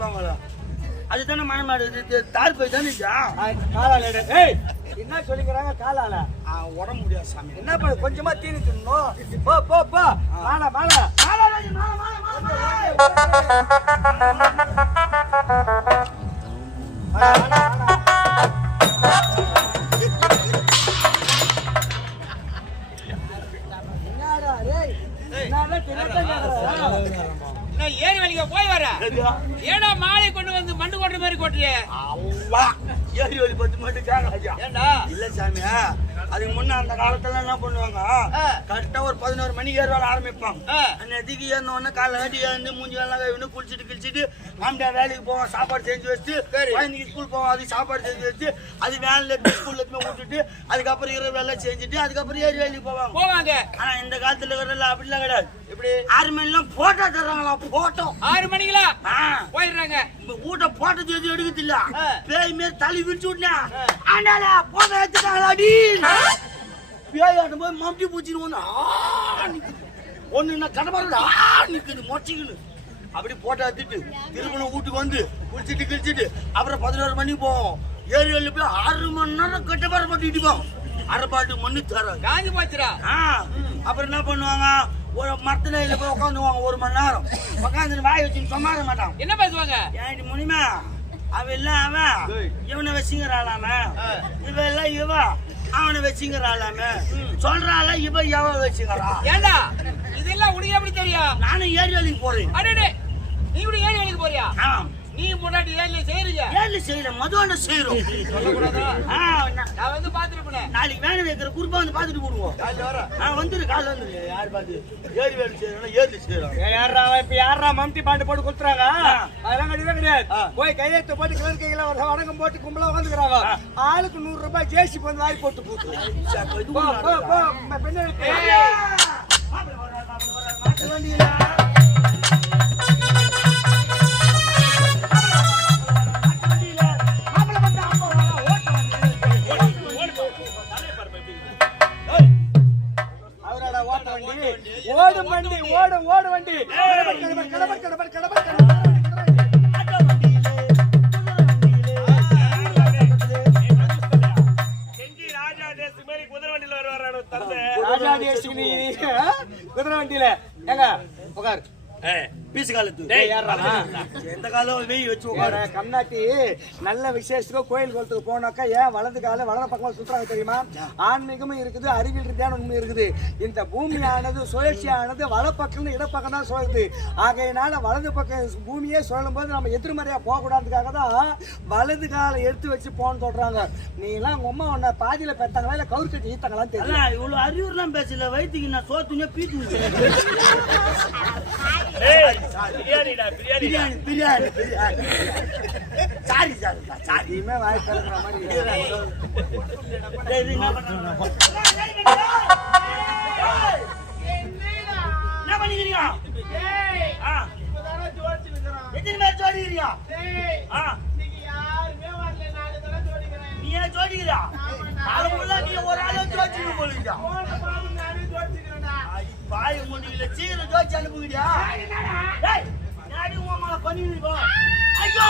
வைப்பாங்களா? அதுதானே மாடு தார் போய் தானே காலால. என்ன சொல்லிக்கிறாங்க காலால? உடம்பு முடியாது சாமி. என்ன பண்ண கொஞ்சமா தீனி தின்னணும். போ போ போ. மாலை மாலை ஏரி வலிக்க போய் வர ஏடா மாலை கொண்டு வந்து மண்டு கொட்டுற மாதிரி கொட்டுறிய? ஏரி வலி பத்து மட்டும் கேட்கலாஜா. ஏண்டா இல்ல சாமி, அதுக்கு முன்ன அந்த காலத்துல என்ன பண்ணுவாங்க, கரெக்டா ஒரு 11 மணிக்கு ஏறு வேலை ஆரம்பிப்பாங்க. நதிக்கு ஏறின உடனே காலைல கட்டி ஏந்து மூஞ்சி எல்லாம் கழுவிட்டு குளிச்சுட்டு கிழிச்சிட்டு மாமியா வேலைக்கு போவோம், சாப்பாடு செஞ்சு வச்சுட்டு குழந்தைக்கு ஸ்கூல் போவோம், அதுக்கு சாப்பாடு செஞ்சு வச்சு அது வேலையில ஸ்கூல்ல எடுத்து விட்டுட்டு அதுக்கப்புறம் இரவு வேலை செஞ்சுட்டு அதுக்கப்புறம் ஏரி வேலைக்கு போவாங்க. ஆனா இந்த காலத்துல இருக்கிற அப்படிலாம் கிடையாது. இப்படி 6 மணிலாம் போட்டோ தர்றாங்களா? போட்டோ 6 மணிங்களா போயிடுறாங்க. ஊட்ட போட்டோ எதுவும் எடுக்கிறது இல்ல. பேய் மாரி தள்ளி விரிச்சு விட்டா ஆண்டால போட்டோ எடுத்துட்டாங்களாடி. பேய் ஆட்டும் போது மம்டி பூச்சின்னு ஒண்ணு கடப்பாடு நிக்குது மொச்சிக்கணும். அப்படி போட்டோ எடுத்துட்டு திருமணம் வீட்டுக்கு வந்து குளிச்சுட்டு கிழிச்சிட்டு அப்புறம் 11 மணிக்கு போவோம். ஏரி வெளில போய் 6 மணி நேரம் கட்டப்பாறை போட்டுக்கிட்டு போவோம். அரைப்பாட்டு மண்ணு தரோம் காஞ்சி போச்சுரா. அப்புறம் என்ன பண்ணுவாங்க, ஒரு மரத்துல போய் உட்காந்துவாங்க 1 மணி நேரம். உட்காந்து வாய் வச்சுன்னு சொன்னார மாட்டான். என்ன பேசுவாங்க? ஏன்டி முனிமா அவன் இல்ல அவன் இவனை வச்சுங்கிறாளாம, இவ இல்ல இவ அவனை வச்சுங்கிறாளாம, சொல்றாள இவ எவ வச்சுக்கிறா. ஏண்டா இதெல்லாம் உனக்கு எப்படி தெரியும்? நானும் ஏரி வேலைக்கு போறேன். அடே நீ கூட ஏரி வேலைக்கு போறியா? நீ முன்னாடி ஏரியில செய்யறீங்க. ஏரியில செய்யற மதுவான செய்யறோம். நான் வந்து பாத்துட்டு நாளைக்கு வேலை வைக்கிற குரூப்பா வந்து பாத்துட்டு போடுவோம். வந்துரு காலைல வந்துரு. யாரு பாத்து ஏரி வேலை செய்யறோம் ஏரியில செய்யறோம். யாரா இப்ப யாரா மம்டி பாண்டு போட்டு கொடுத்துறாங்க? அதெல்லாம் கிடையாது. போய் கையெழுத்து போட்டு கிளர் கையில வணக்கம் போட்டு கும்பலா உட்காந்துக்கிறாங்க. ஆளுக்கு 100 ரூபாய் ஜேசி வந்து வாய் போட்டு போட்டு ஓடும் வண்டி ஓடும் ஓடு வண்டி குதிரை வண்டியில ஏங்க உட்காரு. பீசு காலத்து எந்த காலம் வெய் வச்சு கம்நாட்டி நல்ல விசேஷத்துக்கு கோயில் குளத்துக்கு போனாக்கா ஏன் வலது கால வலது பக்கமா சுற்றுறாங்க தெரியுமா? ஆன்மீகமும் இருக்குது, அறிவியல் ரீதியான உண்மை இருக்குது. இந்த பூமியானது சுழற்சியானது வலப்பக்கம் இடப்பக்கம் தான் சுழலுது. ஆகையினால வலது பக்கம் பூமியே சுழலும் போது நம்ம எதிர்மறையா போகக்கூடாதுக்காக தான் வலது காலை எடுத்து வச்சு போன்னு சொல்றாங்க. நீ எல்லாம் உங்க அம்மா உன்ன பாதியில பெத்தாங்களா இல்ல கவுரு கட்டி ஈத்தாங்களான்னு தெரியல. இவ்வளவு அறிவுலாம் பேசல, வயிற்றுக்கு நான் சோத்துங்க பீத்து பிரியாணி பிரியாணி சாரி சாரி சாரியுமே வாய் திறக்கிற மாதிரி என்ன பண்ணிக்கிறீங்க? எத்தனை பேர் ஜோடிக்கிறீங்க? நீ ஏன் ஜோடிக்கிறா? நீ ஒரு ஆளும் ஜோடிச்சு போறீங்க. பாய் முடியல சீக்கிரம் ஜோதிச்சு அனுப்புகிறியா? நாடி உமா பண்ணிருக்கோ. ஐயோ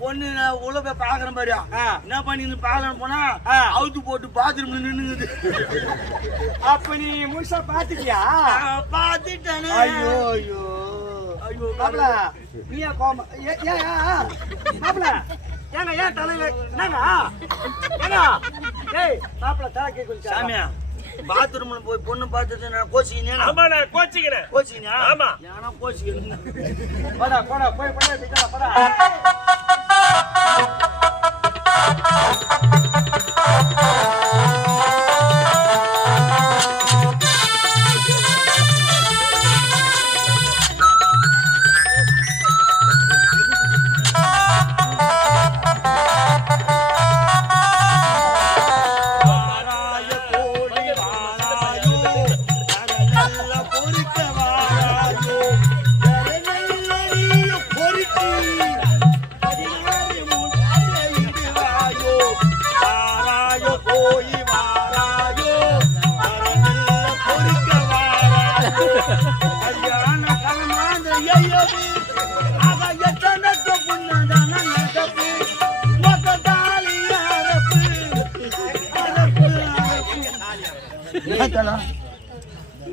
பொண்ணு உள்ள போய் பாக்குறேன் பாரியா, என்ன பண்ணி பாக்கலாம் போனா அவுத்து போட்டு பாத்ரூம்ல நின்னுங்குது. அப்ப நீ முழுசா பாத்துட்டியா? பாத்துட்டானே. ஐயோ ஐயோ ஐயோ மாப்ள நீயா கோம மாப்ள ஏங்க ஏன் தலையில என்னங்க ஏங்க ஏய் மாப்ள தலக்கே கொஞ்சம் சாமியா பாத்ரூம்ல போய் பொண்ணு பார்த்துட்டு நான் கோச்சிக்கினேன். ஆமா நான் கோச்சிக்கிறேன். கோச்சிக்கினியா? ஆமா நானா கோச்சிக்கிறேன். போடா போடா போய் போடா போடா.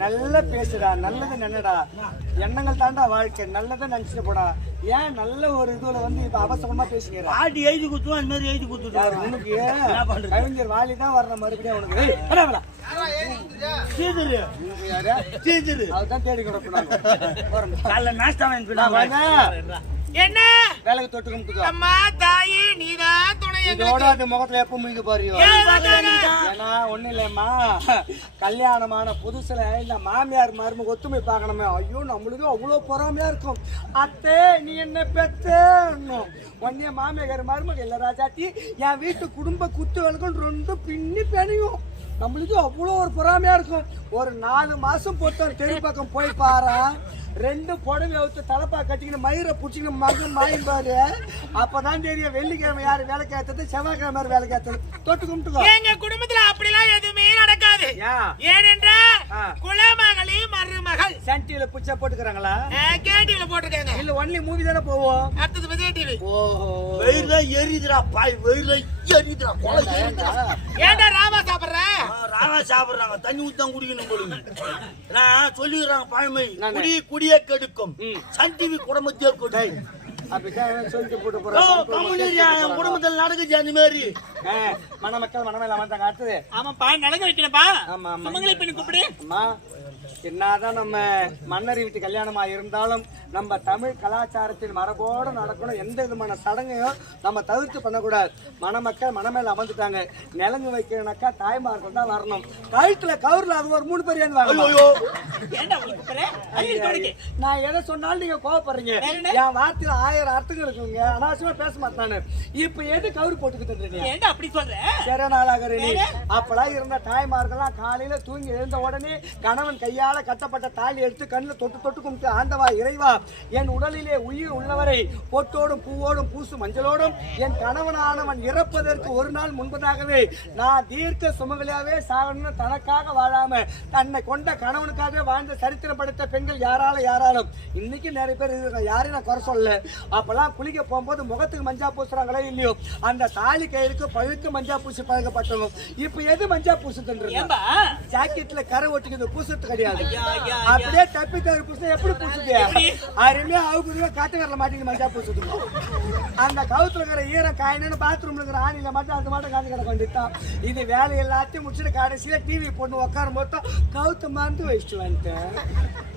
நல்லா பேசுடா, நல்லது நினைடா, எண்ணங்கள் தாண்டா வாழ்க்கை, நல்லதை நினைச்சிட்டு போடா. ஏன் நல்ல ஒரு இதுல வந்து இப்ப அவசரமா பேசுகிற? ஆடி எழுதி குத்துவோம், அந்த மாதிரி எழுதி குத்துட்டாரு உனக்கு கவிஞர் வாலி தான் வர்ற மறுபடியும் உனக்கு அதுதான் தேடி காலைல நாஸ்டா என்ன வேலைக்கு தொட்டு கும்பிட்டு அம்மா தாயி நீதான் துணை இதோட அது முகத்துல எப்ப மீது பாருங்க. ஏன்னா ஒண்ணு இல்லம்மா, கல்யாணமான புதுசுல இந்த மாமியார் மருமக ஒத்துமை பார்க்கணுமே, ஐயோ நம்மளுக்கு அவ்வளவு பொறாமையா இருக்கும். அத்தை நீ என்ன பெத்தணும் ஒன்னே மாமியார் மருமக இல்ல ராஜாத்தி, என் வீட்டு குடும்ப குத்துகளுக்கும் ரெண்டு பின்னி பெணியும். நம்மளுக்கு அவ்வளோ ஒரு பொறாமையா இருக்கும். ஒரு 4 மாசம் போட்டோம் தெரு பக்கம் போய் பாரு, 2 புடவை அவுத்து தலைப்பா கட்டிக்கிட்டு மயிரை பிடிச்சிக்கிட்டு மகன் மாயிப்பாரு. அப்பதான் தெரியும் வெள்ளிக்கிழமை யாரு வேலைக்கு ஏற்றது, செவ்வாய்க்கிழமை யாரு வேலைக்கு ஏற்றது. தொட்டு கும்பிட்டுக்கோ. எங்க குடும்பத்துல அப்படிலாம் எதுவுமே நடக்காது. ஏனென்றா குலமகளி மருமகள் சன்டிவில புச்சா போட்டுக்கிறாங்களா, கேடிவில போட்டுருக்காங்க. இல்ல ஒன்லி மூவி தானே போவோம். அடுத்தது விஜய் டிவி. ஓஹோ வெயில எரியுதுடா பாய், வெயில எரியுதுடா, கொலை எரியுதுடா. ஏன்டா ராமா சாப்பிடுற? ராவா சாப்பிடுறாங்க, தண்ணி ஊத்தி தான் குடிக்கணும் போலுங்க. நான் சொல்லிடுறாங்க பழமை, குடியே கெடுக்கும், சன் டிவி குடும்பத்தையே கெடுக்கும். அப்படிதான் சொல்லிட்டு போட்டு போறோம். குடும்பத்தில் நடக்குச்சு அந்த மாதிரி. மணமக்கள் மணமேல வந்தாங்க. அடுத்தது ஆமாப்பா நடக்க வைக்கணும்பா. ஆமா ஆமா மங்களை பெண்ணு கூப்பிடு. அம்மா என்னதான் நம்ம மன்னரி வீட்டு கல்யாணமா இருந்தாலும் நம்ம தமிழ் கலாச்சாரத்தின் மரபோடு நடக்கணும். எந்த விதமான சடங்கையும் நம்ம தவிர்த்து பண்ணக்கூடாது. மணமக்கள் மணமேல அமர்ந்துட்டாங்க, நிலங்கு வைக்கணும்னாக்கா தாய்மார்கள் தான் வரணும். கழுத்துல கவுர்ல அது ஒரு 3 பேர் நான் எதை சொன்னாலும் நீங்க கோவப்படுறீங்க. என் வார்த்தையில 1000 அர்த்தங்கள் இருக்குங்க, அனாவசியமா பேச மாட்டானு. இப்ப எது கவுரு போட்டுக்கிட்டு அப்படி சொல்ற? சரி நாளாக அப்பெல்லாம் இருந்த தாய்மார்கள்லாம் காலையில தூங்கி எழுந்த உடனே கணவன் கையால கட்டப்பட்ட தாலி எடுத்து கண்ணில் தொட்டு தொட்டு கும்பிட்டு, ஆண்டவா இறைவா, என் உடலிலே உயிர் உள்ளவரை பொட்டோடும் பூவோடும் பூசு மஞ்சளோடும் என் கணவனானவன் இறப்பதற்கு ஒரு நாள் முன்பதாகவே நான் தீர்க்க சுமங்கலியாவே சாகணும்னு தனக்காக வாழாம தன்னை கொண்ட கணவனுக்காக வாழ்ந்த சரித்திரம் படைத்த பெண்கள் யாராலும் இன்னைக்கு நிறைய பேர் இருக்காங்க. யாரையும் நான் குறை சொல்லல. அப்பெல்லாம் குளிக்க போகும்போது முகத்துக்கு மஞ்சா பூசுறாங்களோ இல்லையோ, அந்த தாலி கயிறுக்கு பழுக்கு மஞ்சா பூசி பழகப்பட்டவங்க. இப்ப எது மஞ்சா பூசுதுன்ற ஜாக்கெட்ல கரை ஒட்டிக்கிறது பூசுறது கிடையாது. அப்படியே தப்பி தவறி பூசு எப்படி பூசுது? அருமையா அவுக்குதுல காட்டு வரல மாட்டேங்குது மஞ்சா பூசுது. அந்த கவுத்துல இருக்கிற ஈரம் காயினு பாத்ரூம்ல இருக்கிற ஆணில மட்டும் அது மட்டும் காந்து கிடக்க வேண்டியதுதான். இது வேலை எல்லாத்தையும் முடிச்சுட்டு கடைசியில டிவி போட்டு உட்காரும் போது கவுத்து மறந்து வச்சுட்டு வந்துட்டேன்.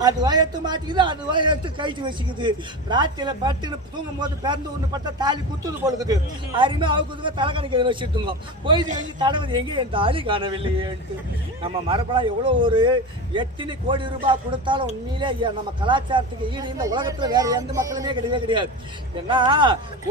அது வயத்து மாட்டிக்குது, அது வயத்து கழிச்சு வச்சுக்குது. ராத்திரில பட்டுன்னு தூங்கும் போது பிறந்து ஒண்ணு பட்டா தாலி குத்துது போடுக்குது. அருமையா அவுக்குதுங்க தலைக்கணிக்க வச்சுட்டுங்க. போயிட்டு எழுதி தடவை எங்கே என் தாலி காணவில்லையேன்ட்டு. நம்ம மரபெல்லாம் எவ்வளவு ஒரு எத்தனை கோடி ரூபாய் கொடுத்தாலும் உண்மையிலே நம்ம கலாச்சாரத்துக்கு ஈடு இந்த உலகத்துல வேற எந்த மக்களுமே கிடையவே கிடையாது. ஏன்னா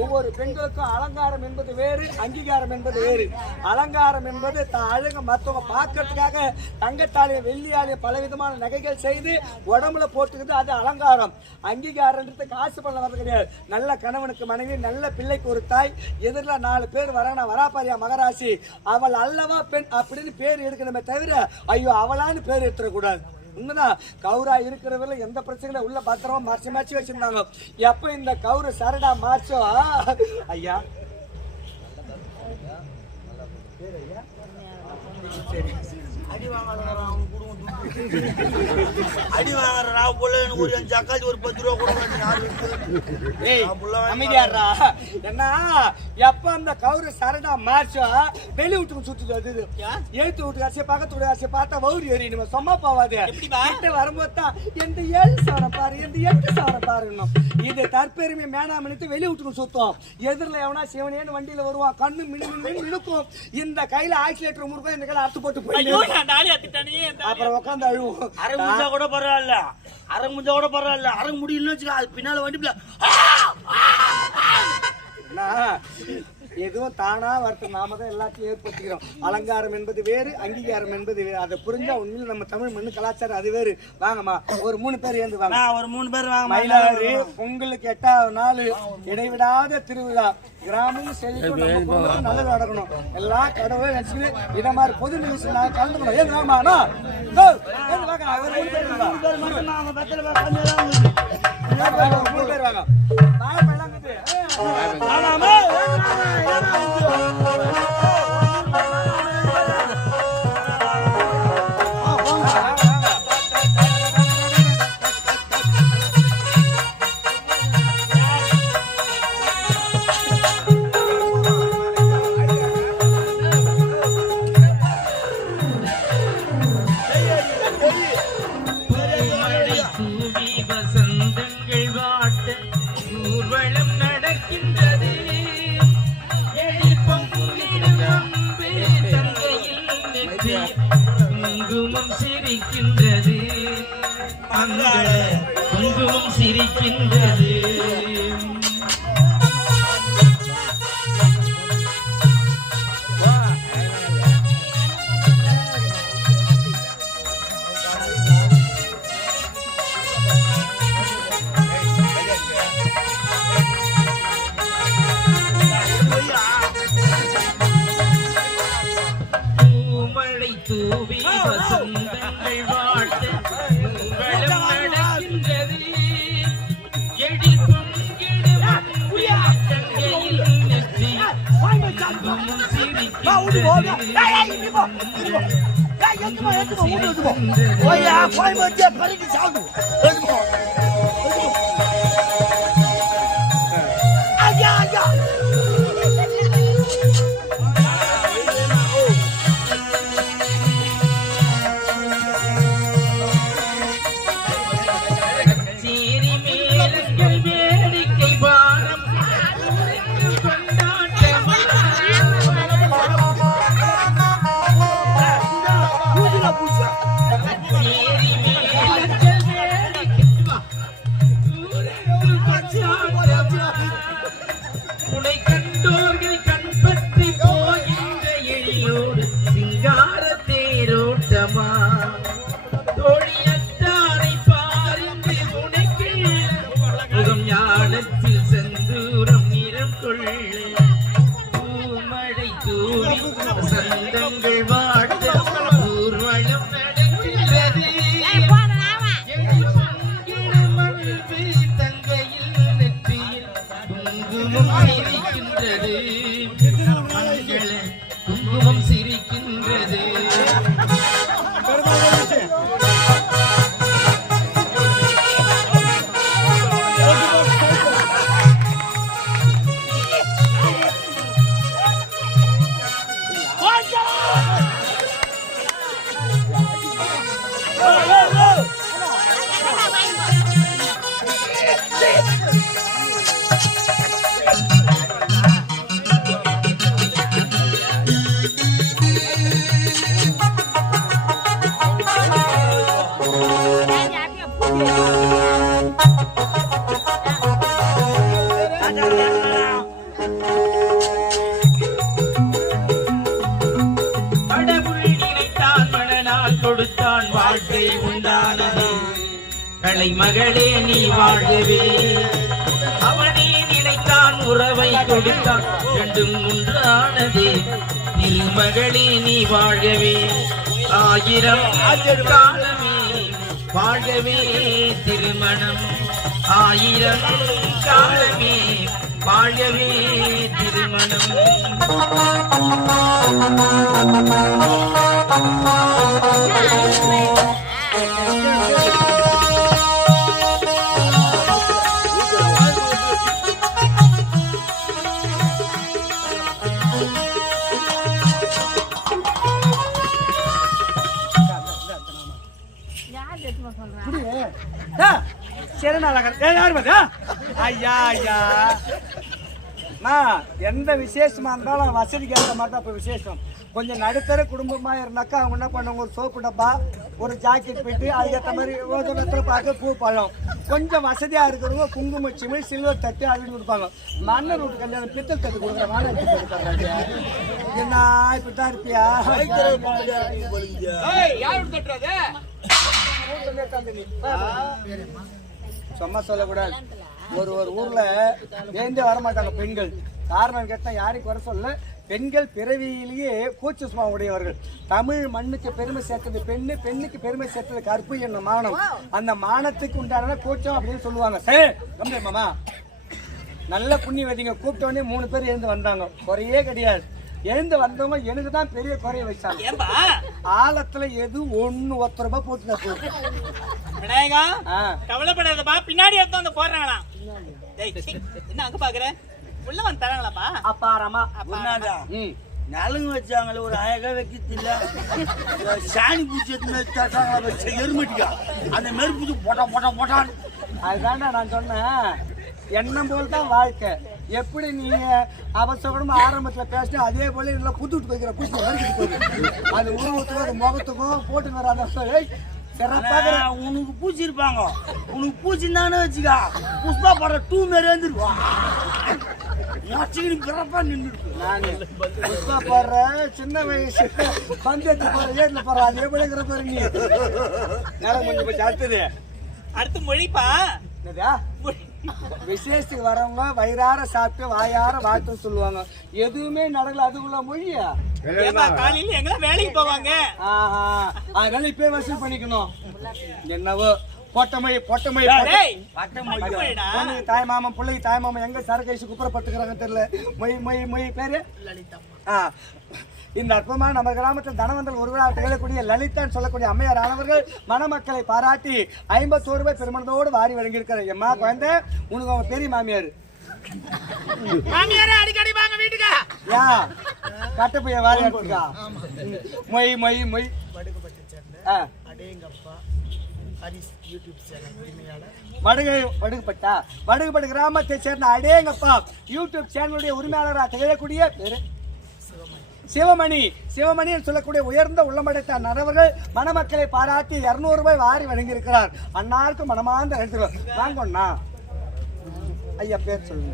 ஒவ்வொரு பெண்களுக்கும் அலங்காரம் என்பது வேறு, அங்கீகாரம் என்பது வேறு. அலங்காரம் என்பது அழகு மற்றவங்க பார்க்கறதுக்காக தங்கத்தாலையும் வெள்ளியாலையும் பலவிதமான நகைகள் செய்து உடம்புல போட்டுக்குது, அது அலங்காரம். அங்கீகாரன்றது காசு பண்ண வர்றது கிடையாது. நல்ல கணவனுக்கு மனைவி, நல்ல பிள்ளைக்கு ஒரு தாய், எதிரில் 4 பேர் வரானா வராப்பாரியா மகராசி, அவள் அல்லவா பெண் அப்படின்னு பேர் எடுக்கணுமே தவிர ஐயோ அவளான்னு பேர் எடுத்துடக்கூடாது. உண்மைதான். கவுரா இருக்கிறவர்கள் எந்த பிரச்சனையும் உள்ள பத்திரமா மாற்றி வச்சிருந்தாங்க. எப்ப இந்த கவுரு சரடா மார்ச்சோ ஐயா அடி வாங்குற ராவ் போல ஒரு 5 அக்காச்சி ஒரு 10 ரூபா கூட அமைதியாடுறா. என்ன எப்ப அந்த கவுரு சரடா மார்ச்சோ வெளி வீட்டுக்கு சுத்துது. அது எழுத்து வீட்டுக்கு ஆசையை பக்கத்து வீட்டு ஆசையை பார்த்தா வவுரி எறியணுமா, சும்மா போவாது. வரும்போது தான் எந்த 7 சவரம் பாரு, எந்த 8 சவரம் பாருங்கணும். இது தற்பெருமை மேனாமணித்து வெளி வீட்டுக்கு சுத்தம். எதிரில் எவனா சிவனேன்னு வண்டியில வருவான், கண்ணு மினி இழுக்கும். இந்த கையில ஆக்சிலேட்டர் முறுக்கும், இந்த கையில அறுத்து போட்டு போயிடும். அப்புறம் உட்காந்து அழுவோம். அரை முடிஞ்சா கூட பரவாயில்ல, அரை முடியலன்னு வச்சுக்க, அது பின்னால வண்டிப்புல எதுவும் தானா வரட்டும், நாம தான் எல்லாத்தையும் ஏற்படுத்திக்கிறோம். அலங்காரம் என்பது வேறு, அங்கீகாரம் என்பது வேறு. அதை புரிஞ்சா உண்மையில நம்ம தமிழ் மண்ணு கலாச்சாரம் அது வேறு. வாங்கம்மா ஒரு 3 பேர் ஏந்து வாங்க. ஒரு 3 பேர் வாங்க. மயிலாறு பொங்கலுக்கு 8வது நாள் இடைவிடாத திருவிழா. கிராமமும் செழிக்கும், நல்லது நடக்கணும். எல்லாம் கடவுளை நினைச்சு இதை மாதிரி பொது நிகழ்ச்சி நாங்கள் கலந்துக்கணும். ஏன் வாங்கம்மா ஒரு 3 பேர் வாங்க. குங்குமம் சிரிக்கின்றது மங்கள குங்குமம் சிரிக்கின்றது தூவி வசந்தங்கள் வாழ்த்த ஊர்வலம் நடக்கின்றது எழில் பொங்கிடும் தங்கையில் நெற்றி குங்குமம் உனை கண்டோர்கள் கண்பற்றி போகின்ற எழிலோடு சிங்கார தேரோட்டமா தோழியத்தாரை பாருங்கள் உனக்கு முகம் ஞானத்தில் செந்தூரம் நிறம் கொள்ள பூமழை தூவி சந்தங்கள் வாழ்த்த ஊர்வலம் நடக்கின்றது தங்கையில் நெற்றியில் குங்குமம் சிரிக்கின்றது மங்கள குங்குமம் சிரிக்கின்றது கொடுத்தான் வாழ்க்கை உண்டானது கலை மகளே நீ வாழ்கவே அவனே நினைத்தான் உறவை கொடுத்தான் ரெண்டும் ஒன்றானது திருமகளே நீ வாழ்கவே ஆயிரம் காலமே வாழ்கவே திருமணம் ஆயிரம் காலமே வாழ்கவே திருமணம் எந்த விசேஷமா இருந்தாலும் வசதிக்கு ஏற்ற மாதிரி தான் இப்போ விசேஷம். கொஞ்சம் நடுத்தர குடும்பமா இருந்தாக்கா அவங்க என்ன பண்ணுவாங்க, ஒரு சோப்பு டப்பா, ஒரு ஜாக்கெட் போயிட்டு அதுக்கேற்ற மாதிரி வெத்தலை பார்க்க பூ பழம். கொஞ்சம் வசதியா இருக்கிறவங்க குங்கும சிமிழ் சில்வர் தட்டு அப்படின்னு கொடுப்பாங்க. மன்னர் வீட்டு கல்யாணம் பித்தல் தட்டு கொடுக்குறாங்க. என்ன இப்படித்தான் இருப்பியா? சும்மா சொல்லக்கூடாது. ஒரு ஊர்ல ஏந்தே வரமாட்டாங்க பெண்கள். காரணம் கேட்டா யாரையும் குறை சொல்ல, பெண்கள் பிறவியிலேயே கூச்ச சுபாவம் உடையவர்கள். தமிழ் மண்ணுக்கு பெருமை சேர்த்தது பெண்ணு, பெண்ணுக்கு பெருமை சேர்த்தது கற்பு என்ன மானம். அந்த மானத்துக்கு உண்டான கூச்சம் அப்படின்னு சொல்லுவாங்க. சரி கம்பே மாமா, நல்ல புண்ணியவதிங்க கூப்பிட்ட உடனே 3 பேர் எழுந்து வந்தாங்க. குறையே கிடையாது. எழுந்து வந்தவங்க எனக்கு தான் பெரிய குறைய வச்சாங்க. ஆழத்துல எது ₹1 போட்டு கவலைப்படாதப்பா, பின்னாடி எடுத்து வந்து போடுறாங்களா? என்ன அங்க பாக்குற உள்ள வந்து தராங்களாப்பா? அப்பாரமா நலுங்கு வச்சாங்களே ஒரு அழகா வைக்கல, சாணி பூச்சி எருமட்டிக்கா அந்த மெருப்பு போட்டா போட்டா போட்டான். அதுதான்டா நான் சொன்னேன், எண்ணம் போல் தான் வாழ்க்கை. எப்படி நீ அவசரமா ஆரம்பத்துல பேசினா அதே போல இதுல புதுட்டு வைக்கிற புதுசு வரைக்கும் போகுது. அது உருவத்துக்கும் அது முகத்துக்கும் போட்டு வராத உனக்கு பூச்சி இருப்பாங்க. உனக்கு பூச்சி இருந்தானே வச்சுக்கா புஷ்பா படுற 2 மாரி வந்துருவா. பிறப்பா நின்று நானு புஷ்பா போடுற சின்ன வயசு பந்தயத்து போற ஏட்ல போற அதே போல இருக்கிற பாரு நீ. நேரம் கொஞ்சம் போய் அடுத்தது அடுத்து மொழிப்பா. என்னதா விசேஷத்துக்கு வரவங்க வயிறார சாப்பிட்டு வாயார வாழ்த்து சொல்லுவாங்க. எதுவுமே நடக்கல அதுக்குள்ள மொழியா? காலையில எங்க வேலைக்கு போவாங்க. அதனால இப்பவே வசூல் பண்ணிக்கணும். என்னவோ பொட்டமை தாய் மாமன் பிள்ளைக்கு தாய் மாமன் எங்க சரகைசு குப்புறப்பட்டுக்கிறாங்க தெரியல. மொய் மொய் மொய் பேரு இந்த அற்புதமா நம்ம கிராமத்தில் தனவந்தல் ஒருவராக திகழக்கூடிய லலிதான்னு சொல்லக்கூடிய அம்மையார் ஆனவர்கள் மணமக்களை பாராட்டி 51 ரூபாய் பெருமனதோடு வாரி வழங்கியிருக்கிறார். எம்மா குழந்தை உனக்கு அவங்க பெரிய மாமியார் அடிக்கடி வாங்க வீட்டுக்கு. கட்ட போய் வாரி எடுத்துக்கா. மொய் மொய் மொய் வடுகுப்பட்டு கிராமத்தை சேர்ந்த அடேங்கப்பா யூடியூப் சேனலுடைய உரிமையாளராக திகழக்கூடிய பேரு சிவமணி. சிவமணி சொல்லக்கூடிய உயர்ந்த உள்ளமடைத்த நரவர்கள் மணமக்களை பாராட்டி 200 ரூபாய் வாரி வழங்கியிருக்கிறார். அன்னாருக்கு மனமார்ந்த எழுத்துக்கள். வாங்கண்ணா ஐயா பேர் சொல்லுங்க.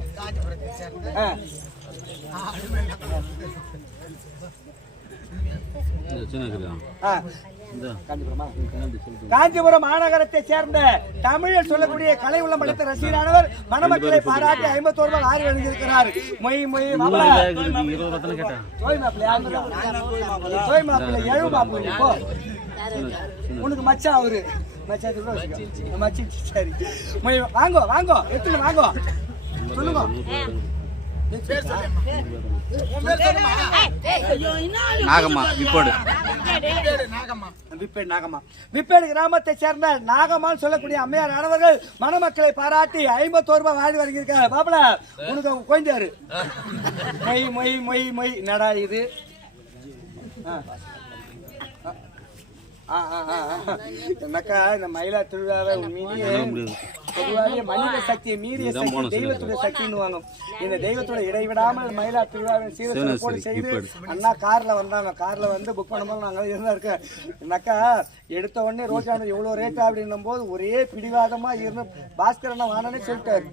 காஞ்சிபுரம் மாநகரத்தை சேர்ந்த தமிழில் சொல்லக்கூடிய கலை உள்ளம் படைத்த ரசிகரானவர் மணமக்களை பாராட்டி 51 ரூபாய் வாரி வழங்கியிருக்கிறார். மொய் மொய் மாப்பிள்ளை எழு மாப்பிள்ளை இப்போ உனக்கு மச்சா அவரு மச்சி சரி வாங்கோ வாங்கோ எடுத்துங்க வாங்கோ சொல்லுங்க. விப்பேடு கிராமத்தை சேர்ந்த நாகம்மான்னு சொல்லக்கூடிய அம்மையார் ஆனவர்கள் மணமக்களை பாராட்டி 51 ரூபாய் வாரி வழங்கியிருக்காரு. பாப்பல உனக்கு அவங்க குழந்தையாரு மொய் மொய் மொய் மொய் நடா இது. என்னக்கா இந்த மயிலா திருவிழாவை பொதுவாக மனித சக்தியை மீறிய சக்தி தெய்வத்துடைய சக்தின்னு. இந்த தெய்வத்தோட இடைவிடாமல் மயிலா திருவிழாவை சீரத்தோடு செய்து அண்ணா கார்ல வந்தாங்க. கார்ல வந்து புக் பண்ணும்போது நாங்க இருந்தா இருக்க. என்னக்கா எடுத்த உடனே ரோஜா எவ்வளவு ரேட்டா அப்படின்னும் போது ஒரே பிடிவாதமா இருந்து பாஸ்கர் அண்ணா வானே சொல்லிட்டாரு.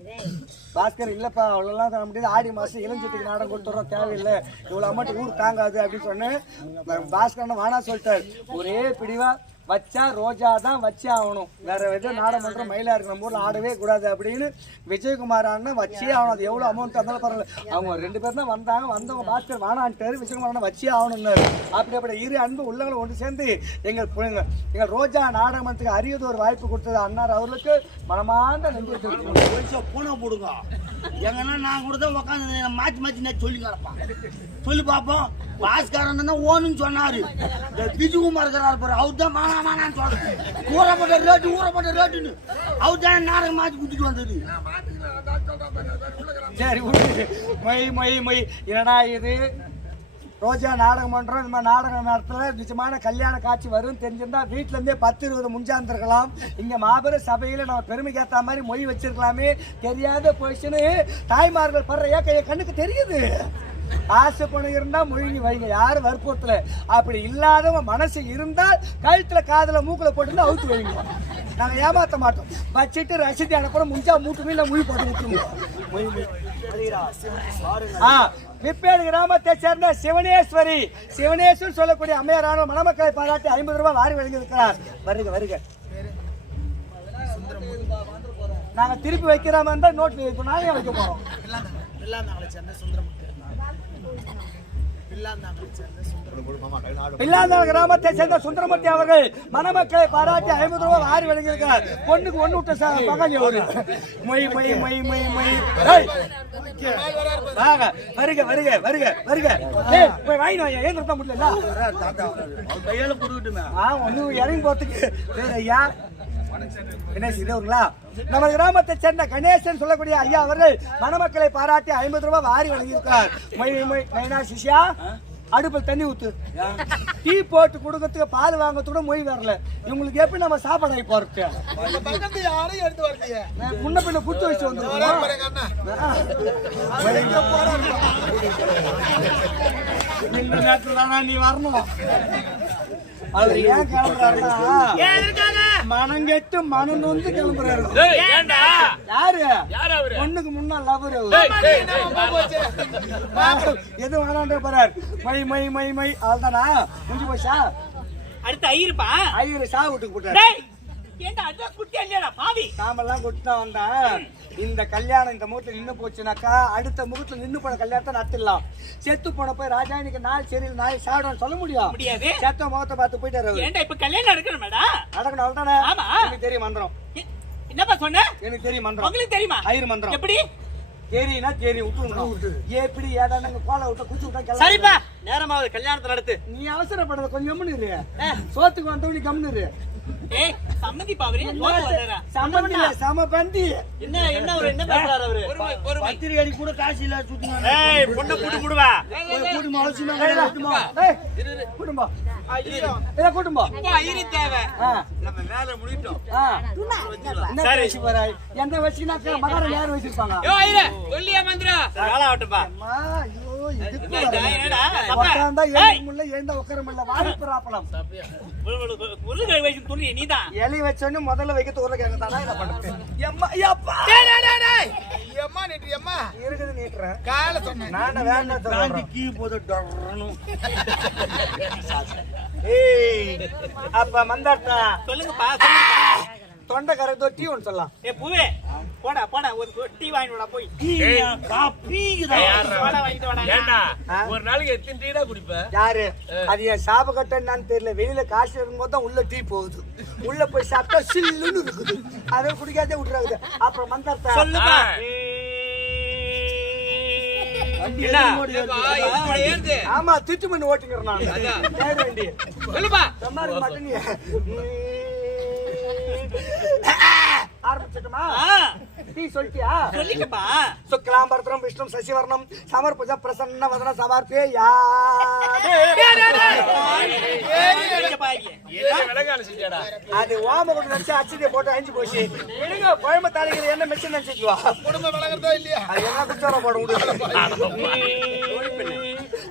பாஸ்கர் இல்லப்பா அவ்வளோலாம் தர முடியாது, ஆடி மாசம் இளஞ்சிட்டுக்கு நாடகம் கொடுத்துறோம் தேவையில்லை, இவ்வளவு அமௌண்ட் ஊர் தாங்காது அப்படின்னு சொன்னேன். பாஸ்கர் அண்ணா வானா சொல்லிட்டாரு. ஒரே பிடிவா வச்சா ரோஜா தான் வச்சே ஆகணும், வேற எதுவும் நாடகம் மயிலா இருக்கிற ஊர்ல ஆடவே கூடாது அப்படின்னு விஜயகுமார் அண்ணன் வச்சே ஆகணும். அது எவ்வளவு அமௌண்ட் இருந்தாலும் பரவாயில்ல. அவங்க 2 பேர் தான் வந்தாங்க. வந்தவங்க பாஸ்கர் வானான்ட்டாரு, விஜயகுமார் அண்ணன் வச்சே ஆகணும்னாரு. அப்படி இரு அன்பு உள்ளங்களை ஒன்று சேர்ந்து எங்கள் ரோஜா நாடகத்துக்கு அரியது ஒரு வாய்ப்பு கொடுத்தது அண்ணார் அவர்களுக்கு மனமார்ந்த நன்றி. பூனை போடுங்க எங்கன்னா நான் கூட தான் உட்காந்து மாற்றி மாற்றி சொல்லி கிடப்பான். சொல்லி பார்ப்போம். பாஸ்கரன் தான் ஓனுன்னு சொன்னாரு. விஜயகுமார் இருக்கிறாரு பாரு, அவர் தான் மானான்னு சொல்றாரு. ஊறப்பட்ட ரேட்டுன்னு அவர் தான் நாடகம் மாற்றி குடுத்துட்டு வந்தது. சரி மொய் மொய் மொய் என்னடா இது ரோஜா நாடகம் பண்றோம். இந்த மாதிரி நாடகம் நடத்துல நிஜமான கல்யாண காட்சி வரும் தெரிஞ்சிருந்தா வீட்டுல இருந்தே 10-20 முஞ்சாந்திருக்கலாம். இங்க மாபெரும் சபையில நம்ம பெருமைக்கு ஏற்ற மாதிரி மொய் வச்சிருக்கலாமே. தெரியாத போயிடுச்சுன்னு தாய்மார்கள் படுற ஏக்கைய கண்ணுக்கு தெரியுது. ஆசை பணம் இருந்தா மொழிங்கி வைங்க, யாரும் வற்புறுத்தல. அப்படி இல்லாதவங்க மனசு இருந்தால் கழுத்துல காதுல மூக்குல போட்டு அவுத்து வைங்க. நாங்க ஏமாத்த மாட்டோம். வச்சுட்டு ரசீதி அனுப்ப முடிஞ்சா மூட்டுமே இல்லை மொழி போட்டு விட்டுருவோம். விப்பேடு கிராமத்தை சேர்ந்த சிவனேஸ்வரி சொல்லக்கூடிய அம்மையாரான மணமக்களை பாராட்டி 50 ரூபாய் வாரி வழங்கியிருக்கிறார். வருக வருக. நாங்க திருப்பி வைக்கிற மாதிரி தான் நோட்டு நானே வைக்க போறோம். பில்லாந்தாள் கிராமத்தை சேர்ந்த சுந்தரமூர்த்தி அவர்கள் மணமக்களை பாராட்டி 50 ரூபாய் வாரி வழங்கியிருக்கிறார். பொண்ணுக்கு ஒண்ணு விட்ட பகாலி அவரு. மொய் மொய் மொய் மொய் மொய் வருக வருக வருக வருக. போய் வாங்கி வாங்க, ஏன் நிறுத்த முடியல கையால புடுக்கிட்டுமே ஒண்ணு இறங்கி போறதுக்கு. ஐயா கணேஷ் இதுங்களா? நம்ம கிராமத்தை சேர்ந்த கணேசன் சொல்லக்கூடிய ஐயா அவர்கள் மணமக்களை பாராட்டி 50 ரூபாய் வாரி வழங்கியிருக்கிறார். மொய் மொய் மைனா சிஷ்யா அடுப்புல தண்ணி ஊத்து. டீ போட்டு கொடுக்கறதுக்கு பால் வாங்கறதுக்கு மொய் வரல. இவங்களுக்கு எப்படி நம்ம சாப்பாடு ஆகி போறது? யாரையும் எடுத்து வரலையே. முன்ன பின்ன குத்து வச்சு வந்து இந்த நேரத்துல தானா நீ வரணும். அவர் ஏன் கிளம்புறாருன்னா மனங்கெட்டு மனம் நொந்து கிளம்புறாரு. யாரு பொண்ணுக்கு முன்னா லவர் எது வேணாண்டே போறாரு. மை மை மை மை அதுதானா முடிஞ்சு போச்சா? அடுத்து ஐயருப்பா. ஐயரு சா வீட்டுக்கு போட்டாரு. ஏண்டா அதான் குட்டி இல்லையாடா பாவி. நாமெல்லாம் குட்டா வந்தா இந்த கல்யாணம் இந்த முகத்துல நின்னு போச்சுனாக்கா அடுத்த முகத்துல நின்னு போன கல்யாணத்தை நடத்திடலாம். செத்து போன போய் ராஜா இன்னைக்கு நாள் சரி நாள் சாப்பிடும் சொல்ல முடியாது. செத்த முகத்தை பார்த்து போயிட்டாரு. ஏண்டா இப்ப கல்யாணம் நடக்கணும் மேடா? நடக்கணும் அவ்வளவுதானே. ஆமா எனக்கு தெரியும் மந்திரம். என்னப்பா சொன்ன? எனக்கு தெரியும் மந்திரம். உங்களுக்கு தெரியுமா? ஐயர் மந்திரம் எப்படி? தெரியும்னா தெரியும் விட்டு எப்படி ஏதாங்க கோலை விட்டா குச்சி விட்டா சரிப்பா நேரமாவது கல்யாணத்தை நடத்து. நீ அவசரப்படுறது கொஞ்சம் கம்முன்னு சோத்துக்கு வந்தவனி கம்முன்னு. ஏய் சம்மந்தி பாவரி சம்மந்தி இல்ல சம பந்தி. என்ன ஒரு என்ன பேசுறாரு அவரு? பத்திரிகை அடி கூட காசு இல்ல சுத்துங்க. ஏய் பொண்ணு கூட்டு கூடுவா. கூட்டுமா அலசிமா கூட்டுமா ஐயோ கூட்டுமா ஐயரி தேவை. நம்ம வேலை முடிட்டோம். என்ன பேசி வராய்? எந்த வச்சினாக்க மகாராஜா யார் வச்சிருப்பாங்க? யோ ஐயரே சொல்லியா மந்திரம் கால ஆட்டுப்பா. அம்மா ஐயோ இதுக்கு என்னடா உட்கார்ந்தா ஏன் முள்ள ஏந்த உட்கார முடியல வாய்ப்பு ராப்பலாம். உருளை வைத்து துணி நீதான் எலி வச்சோன்னு முதல்ல வைக்கிறது உருளைக்கிழங்கு தானா என்ன பண்றது? எம்மா அப்பா எம்மா நீட்டு எம்மா இருக்குது நீட்டுறேன். காலை சொன்னேன். நானே வேண்டாம் சொல்றேன். கீ போது டர்றணும். ஏய் அப்ப மந்தார்த்தா சொல்லுங்கப்பா. தொண்டை கரைதோ டீ ஒன்று சொல்லலாம். ஏ பூவே போடா போடா ஒரு டீ வாங்கிட்டு வாடா போய். காப்பி போடா வாங்கிட்டு வாடா. ஏண்டா ஒரு நாளைக்கு எத்தனை டீடா குடிப்ப? யாரு அது என் சாபக்கட்டன்னு தெரியல. வெளியில காசு இருக்கும்போது தான் உள்ள டீ போகுது. உள்ள போய் சாப்பிட்டா சில்லுன்னு இருக்குது. அதை குடிக்காதே விட்டுறாங்க. அப்புறம் மந்தார்த்தா சொல்லுப்பா. ஆமா திட்டு பண்ணி ஓட்டுங்கிறேன் நான் வேண்டி சொல்லுப்பா. ஆரம்பிச்சிட்டுமா? டீ சொல்லிட்டியா? சொல்லிட்டப்பா. சுக்லாம்பரதனம் விஷ்ணு சசிவர்ணம் சமர்புஜ பிரசன்ன வதன சமர்ப்பே யா. அது ஓமகுண்டு நினைச்சு அச்சதியை போட்டு அழிஞ்சு போச்சு. எடுங்க கோயம்பு தாளிகள் என்ன மிஷின் நினைச்சுக்குவா? குடும்பம் விளங்குறதோ இல்லையா? அது என்ன குச்சாரம் போட முடியும்?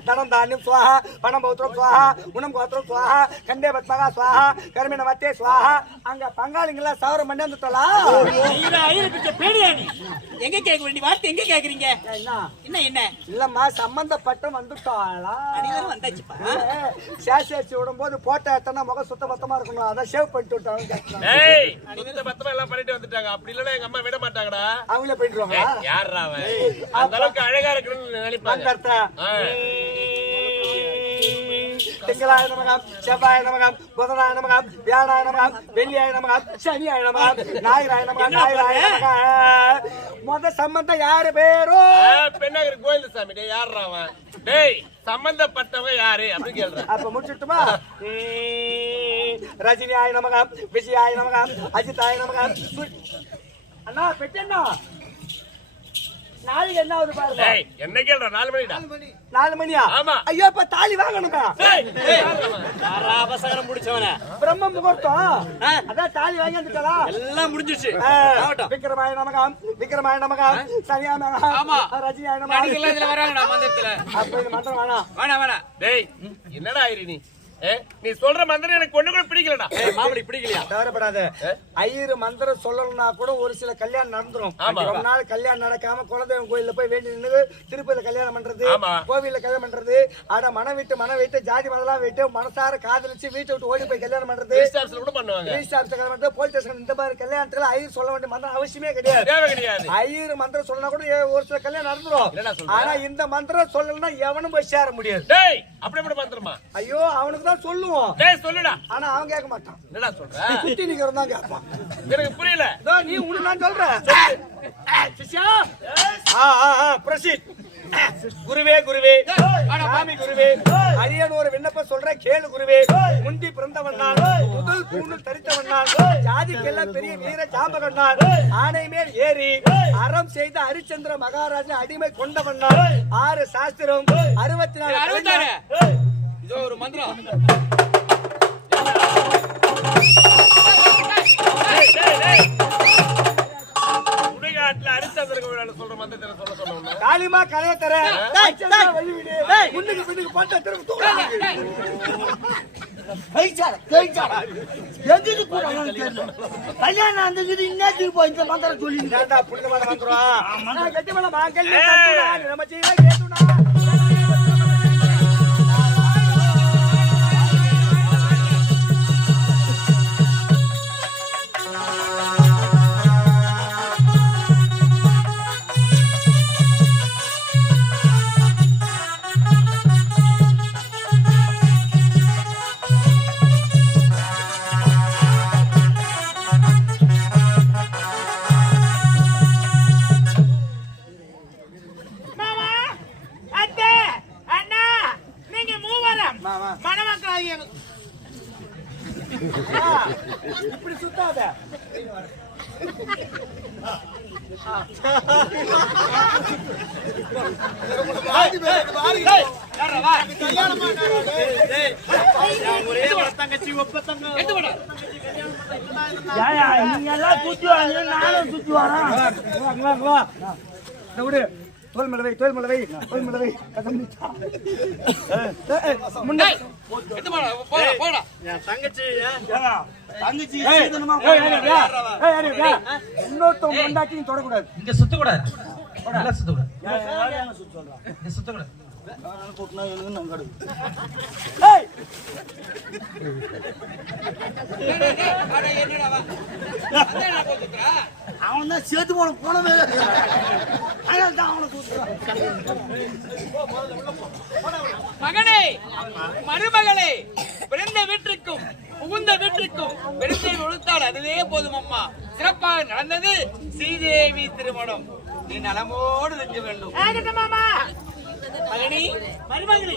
தனம் தானியம் சுவாஹா பணம் பௌத்திரம் சுவாஹா குணம் கோத்திரம் சுவாஹா கண்டே பத்மகா சுவாஹா கருமின மத்தே சுவாஹா. அங்க பங்காளிங்களா சவரம் பண்ணி வந்துட்டா எங்க கேட்க வேண்டிய வார்த்தை எங்க கேக்குறீங்க? என்ன என்ன இல்லம்மா சம்பந்தப்பட்ட வந்துட்டாளா? வந்தாச்சுப்பா. சேசி விடும் போது போட்டோ எடுத்தா முகம் சுத்த பத்தமா இருக்கணும். அதான் ஷேவ் பண்ணிட்டு விட்டாங்க. எல்லாம் பண்ணிட்டு வந்துட்டாங்க. அப்படி இல்லன்னா எங்க அம்மா விட மாட்டாங்கடா. அவங்களே பண்ணிடுவாங்க. யாரா அவன் அந்த அளவுக்கு அழகா இருக்கணும்னு நினைப்பாங்க. திங்களாய நமகம் செவ்வாய நமகம் புதனாய நமகம் வியாழாய நமகம் வெள்ளியாய நமகம் சனியாய நமகம் ஞாயிறாய நமகம் ஞாயிறாய நமகம். முத சம்பந்தம் யாரு பேரோ? பெண்ணாகர் கோவிந்தசாமி. டேய் யாரா அவன்? டேய் சம்பந்தப்பட்டவங்க யாரு அப்படின்னு கேள்றேன். அப்ப முடிச்சுட்டுமா? ரஜினியாய நமகம் விஜயாய நமகம் அஜித்தாய நமகம். அண்ணா பெட்டண்ணா நாளைக்கு என்ன ஆகுது பாருங்க. என்ன கேள்ற? 4 மணிடா. 4 மணியா? ஆமா. ஐயோ இப்ப தாலி வாங்கணுமா? அவசரம் முடிச்சவன பிரம்ம முகூர்த்தம். அதான் தாலி வாங்கி வந்துட்டா எல்லாம் முடிஞ்சிருச்சு. விக்ரமாய நமகம் விக்ரமாய நமகம் சரியா நமகம் ரஜினியாய நமகம். இதுல வராங்கடா மந்திரத்துல. அப்ப இந்த மந்திரம் வேணாம். வேணா டேய் என்னடா ஆயிரு நீ? நீ சொல்ற மந்திரம் எனக்கு ஒண்ணு கூட பிடிக்கலடா. மாமலி பிடிக்கலையா? தவறப்படாத. ஐயரு மந்திரம் சொல்லணும்னா கூட ஒரு சில கல்யாணம் நடந்துரும். ரொம்ப நாள் கல்யாணம் நடக்காம குலதெய்வம் கோயில்ல போய் வேண்டி நின்று திருப்பதியில கல்யாணம் பண்றது கோவில்ல கல்யாணம் பண்றது ஆட மனம் விட்டு ஜாதி மனதெல்லாம் விட்டு மனசார காதலிச்சு வீட்டை விட்டு ஓடி போய் கல்யாணம் பண்றது கூட பண்ணுவாங்க. போலீஸ் ஸ்டேஷன் இந்த மாதிரி கல்யாணத்துல ஐயர் சொல்ல வேண்டிய மந்திரம் அவசியமே கிடையாது. ஐயர் மந்திரம் சொல்லனா கூட ஒரு சில கல்யாணம் நடந்துரும். ஆனா இந்த மந்திரம் சொல்லணும்னா எவனும் போய் சேர முடியாது. அப்படி மந்திரமா? ஐயோ அவனுக்கு தான் சொல்லுவோம். டேய் சொல்லுடா. ஆனா அவன் கேட்க மாட்டான். என்னடா சொல்ற? சுத்தி நிக்கிறவன் தான் கேட்பான். எனக்கு புரியல. நீ உனக்கு நான் சொல்றேன். சிஷ்யா proceed. குருவே குருவே சாமி குருவே அரியன் ஒரு விண்ணப்பம் சொல்றேன் கேளு குருவே. முந்தி பிறந்தவன் நான், முதல் பூணூல் தரித்தவன் நான், ஜாதிக்கெல்லாம் பெரிய வீர ஜாம்பகன் நான், ஆணை மேல் ஏறி அறம் செய்த ஹரிச்சந்திர மகாராஜா அடிமை கொண்டவன் நான், 6 சாஸ்திரம் 64 இதோ ஒரு மந்திரம். சுடுகாட்டுல அரிச்சந்திரன் சொல்ற மந்திரத்தை சொல்ல சொன்ன காளிமா கலைய தர வழிவிடு முன்னுக்கு பின்னுக்கு பட்ட திரும்ப தூக்குறாங்க. எங்கிட்டு போறாங்கன்னு தெரியல. கல்யாணம் அந்த இது இன்னத்துக்கு போய் இந்த மந்திரம் சொல்லி ஏண்டா புண்ணியமான மந்திரம் கெட்டிமல மாங்கல்ய தட்டுடா நம்ம செய்ய கேட்டுடா. இப்படி சுத்தாத. நீங்க எல்லாம் சுத்தி வாங்க, நானும் சுத்தி வரேன். தோல் மலவை தோல் மலவை தோல் மலவை தங்கச்சி இன்னொருத்தவங்க கொண்டாட்டி தொடக்கூடாது. இங்க சுத்தக்கூடாது. நல்லா சுத்தக்கூடாது. இங்க சுத்தக்கூடாது. அவன் தான் சேர்த்து போனவே மகனே மருமகளே, பிறந்த வீட்டிற்கும் புகுந்த வீட்டிற்கும் பெருந்தை ஒழுத்தால் அதுவே போதும் அம்மா. சிறப்பாக நடந்தது ஸ்ரீதேவி திருமணம். நீ நலமோடு செஞ்ச வேண்டும் மகனே மருமகளே.